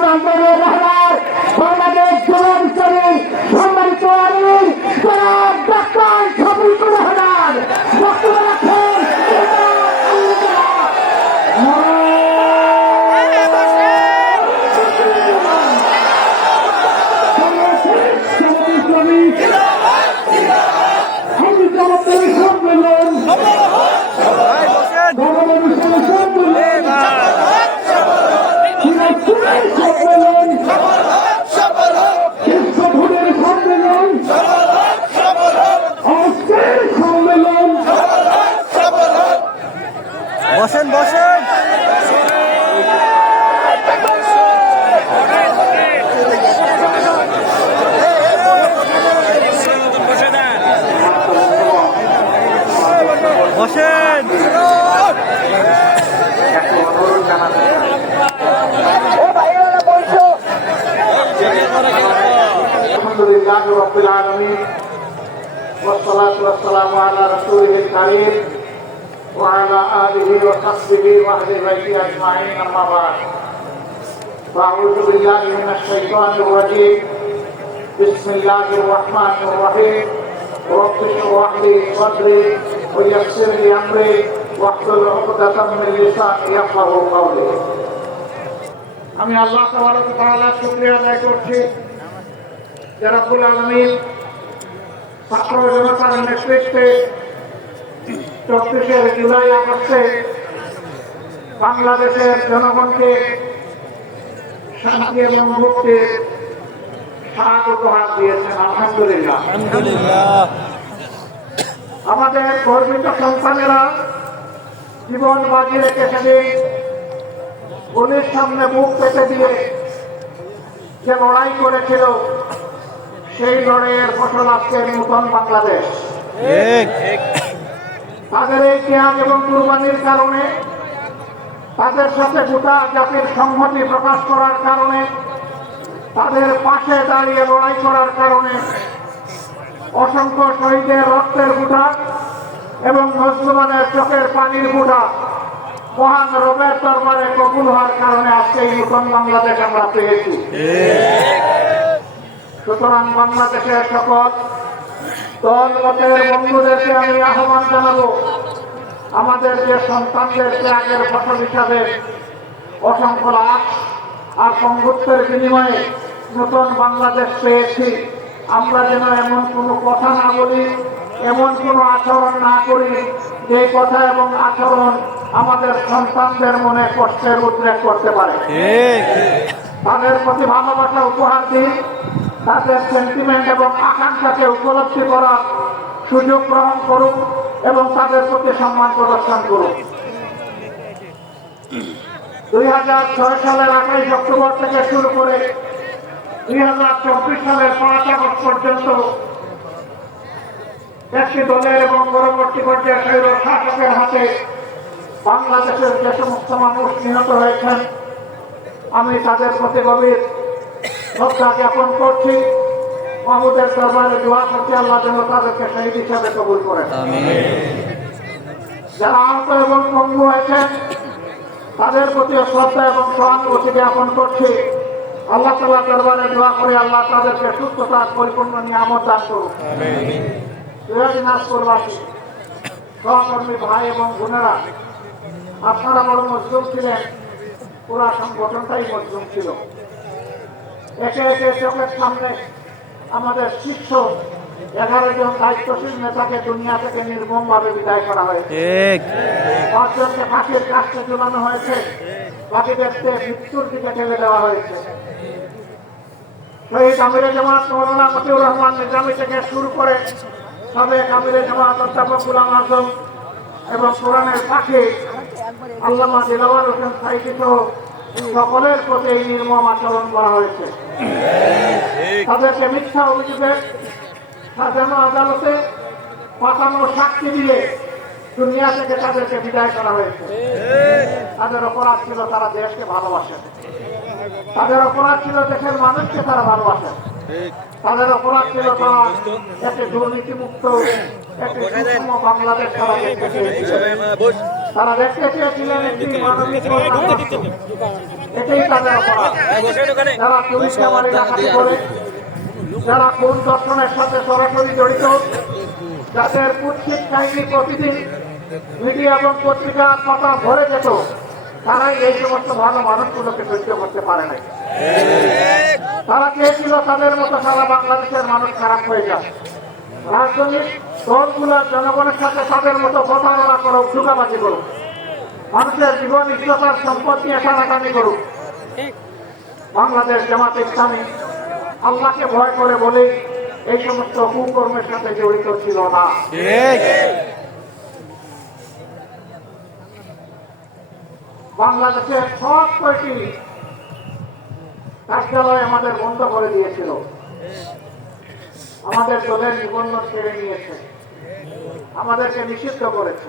Gracias. آله وصحبه وأهل بيته أجمعين أما بعد فأعوذ بالله من الشيطان الرجيم بسم الله الرحمن الرحيم رب اشرح لي صدري ويسر لي أمري واحلل عقدة من لساني يفقهوا قولي আমি আল্লাহ তাবারক ওয়া তাআলার শুকরিয়া আদায় করছি যে রাব্বুল আলামিন ছাত্র জনতার নেতৃত্বে চব্বিশে জুলাই আগস্টে বাংলাদেশের জনগণকে শান্তি এবং মুক্তির স্বাদ উপহার দিয়েছেন আলহামদুলিল্লাহ। আমাদের গর্বিত সন্তানেরা জীবন বাজি রেখে সেদিন গুলির সামনে মুখ পেতে দিয়ে যে লড়াই করেছিল সেই লড়াইয়ের ফসল আজকে নূতন বাংলাদেশ। তাদের এই ত্যাগ এবং কুরবানির কারণে, তাদের সাথে গোটা জাতির সংহতি প্রকাশ করার কারণে, তাদের পাশে দাঁড়িয়ে লড়াই করার কারণে অসংখ্য শহীদের রক্তের গুঠা এবং মুসলমানের চোখের পানির গুঠা মহান রবের দরবারে কবুল হওয়ার কারণে আজকে এই নূতন বাংলাদেশ আমরা পেয়েছি। সুতরাং বাংলাদেশের সকল দল মতের বন্ধুদেরকে আমি আহ্বান জানাব। আমাদের যে সন্তানদের ত্যাগের ফসল হিসাবে অসংখ্য লাভ আর বন্ধুত্বের বিনিময়ে নতুন বাংলাদেশ পেয়েছি। আমরা যেন এমন কোনো কথা না বলি এমন কোনো আচরণ না করি। যে কথা এবং আচরণ আমাদের সন্তানদের মনে কষ্টের উদ্রেক করতে পারে। তাদের প্রতি ভালোবাসা উপহার দিন তাদের সেন্টিমেন্ট এবং আকাঙ্ক্ষাকে উপলব্ধি করার সুযোগ গ্রহণ করুন এবং তাদের প্রতি সম্মান প্রদর্শন করুন দুই হাজার ছয় সালের আঠাইশ অক্টোবর থেকে শুরু করে দুই হাজার চব্বিশ সালের পাঁচ আগস্ট পর্যন্ত একটি দলের এবং পরবর্তী পর্যায়ে শৈর শাসকের হাতে বাংলাদেশের যে সমস্ত মানুষ নিহত হয়েছেন। আমি তাদের প্রতি গভীর শ্রদ্ধা জ্ঞাপন করছি। মাহমুদের দরবারে দোয়া করছি আল্লাহ যেন তাদেরকে শহীদ হিসাবে কবুল করেন। যারা আহত এবং পঙ্গু হয়েছেন তাদের প্রতি শ্রদ্ধা এবং সহানুভূতি জ্ঞাপন করছি। আল্লাহ তালা দরবারে দোয়া করে আল্লাহ তাদেরকে সুস্থতা পরিপূর্ণ নিয়ামত দান করুন দিনাজপুরবাসী সহকর্মী ভাই এবং বোনেরা আপনারা বড় মজলুম ছিলেন পুরা সংগঠনটাই মজলুম ছিল। একে একে চোখের সামনে আমাদের শীর্ষ এগারো জন দায়িত্বশীল নেতাকে দুনিয়া থেকে নির্মমভাবে বিদায় করা হয়েছে। পাঁচজনকে ফাঁসির কাজটা ঝুলানো হয়েছে। বাকিদেরকে মৃত্যুর দিকে ঠেলে দেওয়া হয়েছে। শহীদ আমিরে জামাত মৌলানা মতিউর রহমান নিজামী থেকে শুরু করে সাবেক আমিরে জামাত অধ্যাপক গুলাম আজম এবং কোরআনের পাখি আল্লামা দিলাওয়ার হোসেন সাইকি সহ সকলের প্রতি এই নির্মম আচরণ করা হয়েছে। তাদেরকে মিথ্যা অভিযোগে সাজানো আদালতে পাঠানো সাক্ষী দিয়ে দুনিয়া থেকে তাদেরকে বিদায় করা হয়েছে। তাদের অপরাধ ছিল তারা দেশকে ভালোবাসেন তাদের অপরাধ ছিল দেশের মানুষকে তারা ভালোবাসেন তাদের অপরাধ ছিল তারা একটি দুর্নীতিমুক্ত একটি সুষম বাংলাদেশ তারা দেখতে চেয়েছিল। তারা দেখতে চেয়েছিলেন একটি মানবিক এটাই তাদের অপরাধ। যারা পুলিশ আমার ডাকাতি করে যারা কোন দর্শনের সাথে সরাসরি জড়িত যাদের কুৎসিত কাহিনী প্রতিদিন মিডিয়া এবং পত্রিকা পাতা ভরে যেত তারাই এই সমস্ত ভালো মানুষগুলোকে সহ্য করতে পারে নাই। তারা চেয়েছিল তাদের মতো সারা বাংলাদেশের মানুষ খারাপ হয়ে যায় রাজনৈতিক দলগুলো জনগণের সাথে তাদের মতো প্রতারণা করুক ঢুকাবাজি করুক। মানুষের জীবন ইজ্জতার সম্পদ নিয়ে টানাটানি করুক। বাংলাদেশ জামাত ইসলামী আল্লাহকে ভয় করে বলে এই সমস্ত কুকর্মের সাথে জড়িত ছিল না। বাংলাদেশের সব কয়টি কার্যালয় আমাদের বন্ধ করে দিয়েছিল। আমাদের দলের নিবন্ধন কেড়ে নিয়েছে। আমাদেরকে নিষিদ্ধ করেছে।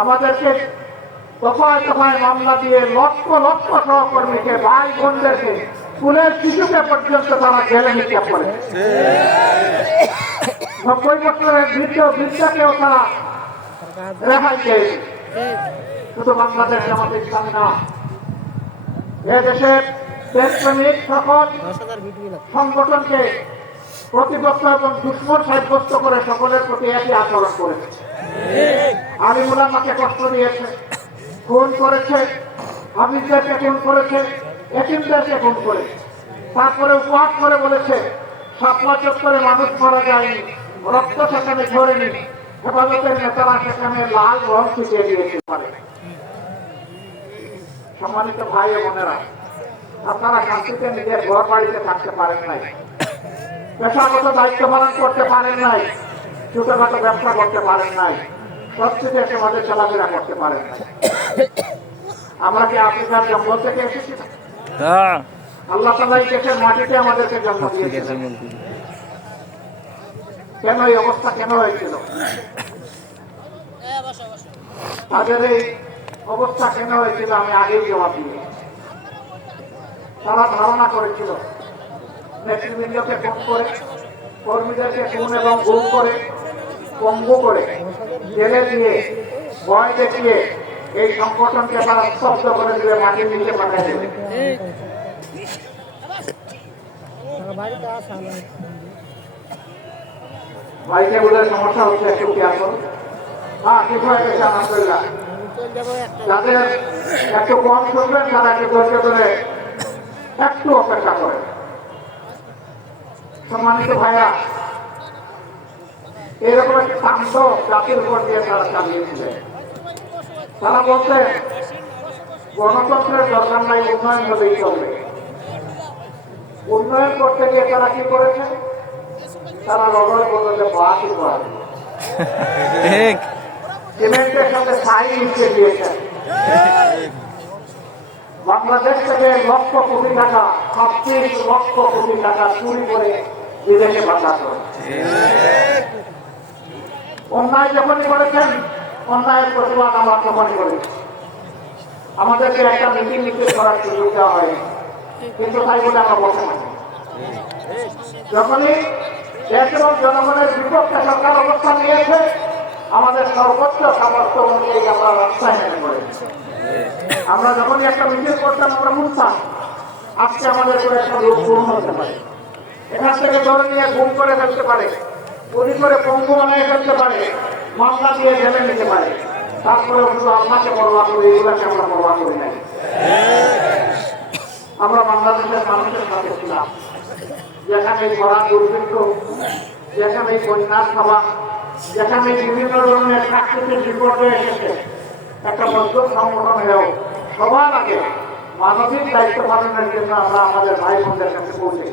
আমাদেরকে দফায় দফায় মামলা দিয়ে লক্ষ লক্ষ সহকর্মীকে ভাই বোনদেরকে স্কুলের শিশুকে পর্যন্ত তারা জেলে নিক্ষেপ করেছে। নব্বই বছরের বৃদ্ধ বৃদ্ধাকেও তারা রেহাই চেয়েছে শুধু বাংলাদেশ আমাদের ইসলাম না এদেশের দেশপ্রেমিক সকল সংগঠনকে প্রতিপক্ষ এবং দুশ্মন সাব্যস্ত করে সকলের প্রতি একই আচরণ করেছে। আলিমুল আমাকে কষ্ট দিয়েছে, খুন করেছে হাবিবদেরকে খুন করেছে একিমদেরকে খুন করেছে। তারপরে উপহাস করে বলেছে সাপলা চত্বরে মানুষ মারা যায়নি, রক্ত সেখানে ঝরেনি, হেফাজতের নেতারা সেখানে লাল রং ছিটিয়ে দিয়েছে পারে সম্মানিত ভাই ও বোনেরা আপনারা শান্তিতে নিজের ঘর বাড়িতে থাকতে পারেন নাই। পেশাগত দায়িত্ব পালন করতে পারেন নাই ছোটখাটো ব্যবসা করতে পারেন নাই সবচেয়ে সমাজে চলাফেরা করতে পারেন নাই। আমরা কি আফ্রিকার জঙ্গল থেকে এসেছি? হ্যাঁ। আল্লাহ তালা এই দেশের মাটিতে আমাদেরকে জন্ম দিয়েছেন কেন এই অবস্থা কেন হয়েছিল? তাদের এই অবস্থা কেন হয়েছিল আমি আগেই জবাব দিই। তারা ধারণা করেছিল নেতৃবৃন্দকে ফোন করে, কর্মীদেরকে খুন এবং গুম করে, পঙ্গু করে, জেলে দিয়ে, ভয় দেখিয়ে এই সংগঠনকে তারা স্তব্ধ করে দিবে, মাটির নিচে পাঠিয়ে দেবে। বাইকে বলে সমস্যা হচ্ছে, একটু খেয়াল করুন হ্যাঁ কিছু হয়ে গেছে, আলহামদুলিল্লাহ। যাদের একটু কম শুনবেন তারা একটু ধৈর্য ধরে একটু অপেক্ষা করে। সম্মানিত ভাইয়া এরকম একটা শান্ত জাতির উপর দিয়ে তারা চালিয়েছিলেন তারা বলতে গণতন্ত্রের দরকার নাই উন্নয়ন হলেই চলবে। উন্নয়ন করতে গিয়ে তারা কি করেছে? তারা রবার বদলে বাকি করা। ঠিক। সিমেন্টের সাথে ছাই মিশিয়ে দিয়েছেন বাংলাদেশ থেকে লক্ষ কোটি টাকা ছাব্বিশ লক্ষ কোটি টাকা চুরি করে বিদেশে পাঠাতো অন্যায় যখনই করেছেন, অন্যায়ের প্রতিবাদ আমরা তখনই করেছি আমাদেরকে একটা মিটিং মিটিং করার সুযোগ দেওয়া হয়নি। কিন্তু তাই বলে আমরা বসে থাকি যখনই দেশ এবং জনগণের বিপক্ষে সরকার অবস্থান নিয়েছে আমাদের সর্বোচ্চ সামর্থ্য অনুযায়ী আমরা রাস্তায় নেমে পড়েছি আমরা যখনই একটা মিছিল করতাম, আমরা বুঝতাম আজকে আমাদের করে একটা লোক পূর্ণ হতে পারে। এখান থেকে ধরে নিয়ে গুম করে ফেলতে পারে, গুলি করে পঙ্গু বানিয়ে ফেলতে পারে, মামলা দিয়ে জেলে নিতে পারে। তারপরে শুধু আপনাকে পরোয়া করি, এগুলাকে আমরা পরোয়া করি নাই আমরা বাংলাদেশের মানুষের সাথে ছিলাম। যেখানে এই খরা দুর্ভিক্ষ যেখানে এই বন্যার খাওয়া যেখানে বিভিন্ন ধরনের প্রাকৃতিক বিপর্যয় এসেছে, একটা মজবুত সংগঠন হয়েও সবার আগে মানবিক দায়িত্ব পালনের জন্য আমরা আমাদের ভাই বোনদের কাছে পৌঁছে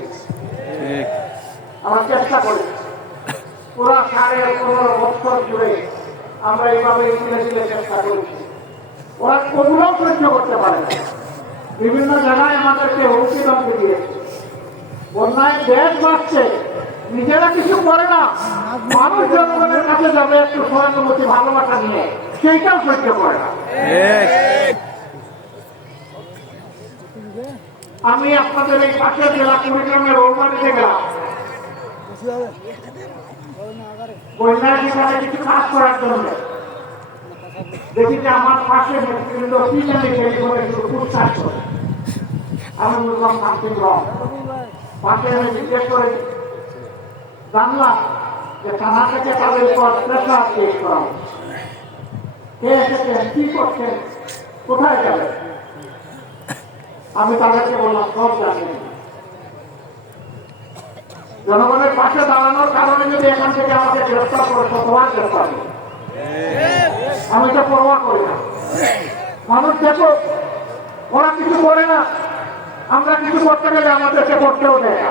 আমরা চেষ্টা করি, পুরো সাড়ে পনেরো বছর জুড়ে আমরা এইভাবে তুলে দিলে চেষ্টা করেছি। ওরা কোনও সহ্য করতে পারে না। বিভিন্ন জায়গায় আমাদেরকে হুমকি দিয়েছে। বন্যায় দেশ বাড়ছে নিজেরা কিছু করে না। মানুষ জনগণের কাছে যাবে একটু সহানুভূতি, ভালোবাসা নিয়ে সেইটাও সহ্য করে না। আমি আপনাদের এই পাশের জেলা কুড়িগ্রামের রৌমারিতে গেলাম। কিছু কাজ করার জন্য। দেখি যে আমার পাশে আমি বললাম পাশে আমি জিজ্ঞেস করে জানলাম যে থেকে তাদের প্রেশার করা হচ্ছে। কে এসেছেন, কি করছেন, কোথায় আমি তাদেরকে বললাম, সব জানি জনগণের পাশে দাঁড়ানোর কারণে যদি এখান থেকে আমাকে গ্রেফতার করে শতবার গ্রেফতার। আমি তো পরোয়া করি না। মানুষ দেখো, ওরা কিছু করে না। আমরা কিছু করতে গেলে আমাদেরকে করতেও দেয়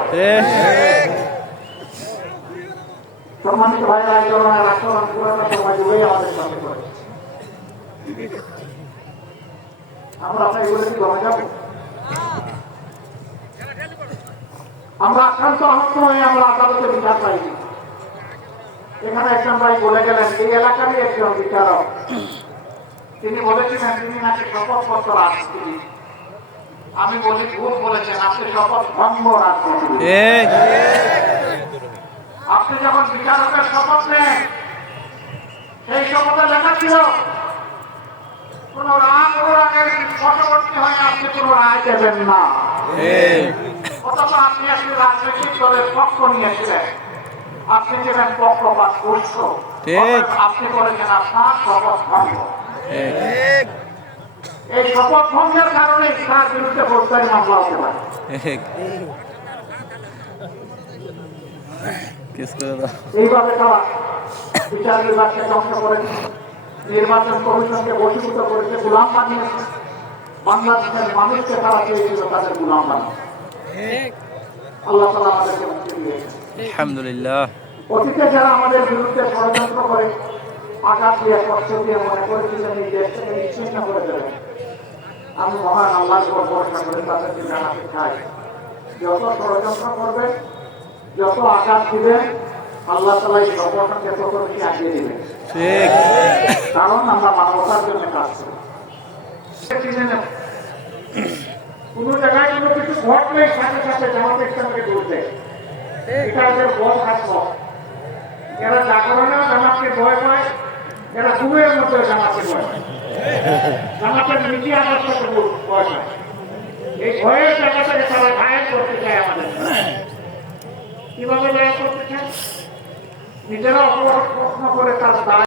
আমরা আক্রান্ত আহত হয়ে আমরা আদালতে বিচার পাইনি। এখানে একজন ভাই বলে গেলেন, এই এলাকারই একজন বিচারক। তিনি বলেছিলেন, তিনি নাকি শপথপত্র রাজনীতি। আমি বলি ভুল বলেছেন আপনি শপথ ভঙ্গ রাজনীতি। আপনি যখন বিচারকের শপথ নেন সেই শপথে লেখা ছিল কোন রাগ অনুরাগের বশবর্তী হয়ে আপনি কোন রায় দেবেন না। ঠিক অথচ আপনি একটি রাজনৈতিক দলের পক্ষ নিয়েছিলেন। আপনি ছিলেন পক্ষপাত ঠিক। আপনি করেছেন আপনার শপথ ভঙ্গ। এই শপথ ভঙ্গের কারণে তার বিরুদ্ধে ফৌজদারি মামলা হতে পারে ঠিক কিস করে দাও এইভাবে তারা বিচার বিভাগকে ধ্বংস করেছে নির্বাচন কমিশনকে বসীভূত করেছে গুলাম বানিয়েছে বাংলাদেশের মানুষকে তারা চেয়েছিল তাদের গুলাম বানিয়ে। আল্লাহ তালা আমাদেরকে মুক্তি দিয়েছে। আলহামদুলিল্লাহ। অতীতে যারা আমাদের বিরুদ্ধে ষড়যন্ত্র করে আঘাত দিয়ে কষ্ট দিয়ে মনে করেছিলেন এই দেশ থেকে নিশ্চিন্ন করে দেবেন আমি মহান আল্লাহর উপর ভরসা করে তাদেরকে জানাতে চাই। যত ষড়যন্ত্র করবে যত আঘাত দিবেন আল্লাহ তালা এই সংগঠনকে তত বেশি আগিয়ে দিবেন। ঠিক। কারণ আমরা মানবতার জন্য কাজ করি। নেব। জায়গায় কোনো কিছু ঘটলে সাথে সাথে জামাত ইসলামকে তুলতে এটা ওদের বল খাস এরা জাগরণে জামাতকে ভয় পায় এরা ঘুমের মতো জামাতকে ভয় পায়। জামাতের নীতি আদর্শকে ভয় পায়। এই ভয়ের জায়গাটাকে তারা ঘায়ল করতে চায় আমাদের কীভাবে ঘায়ল করতে চান? নিজেরা অপরাধ প্রশ্ন করে তার দায়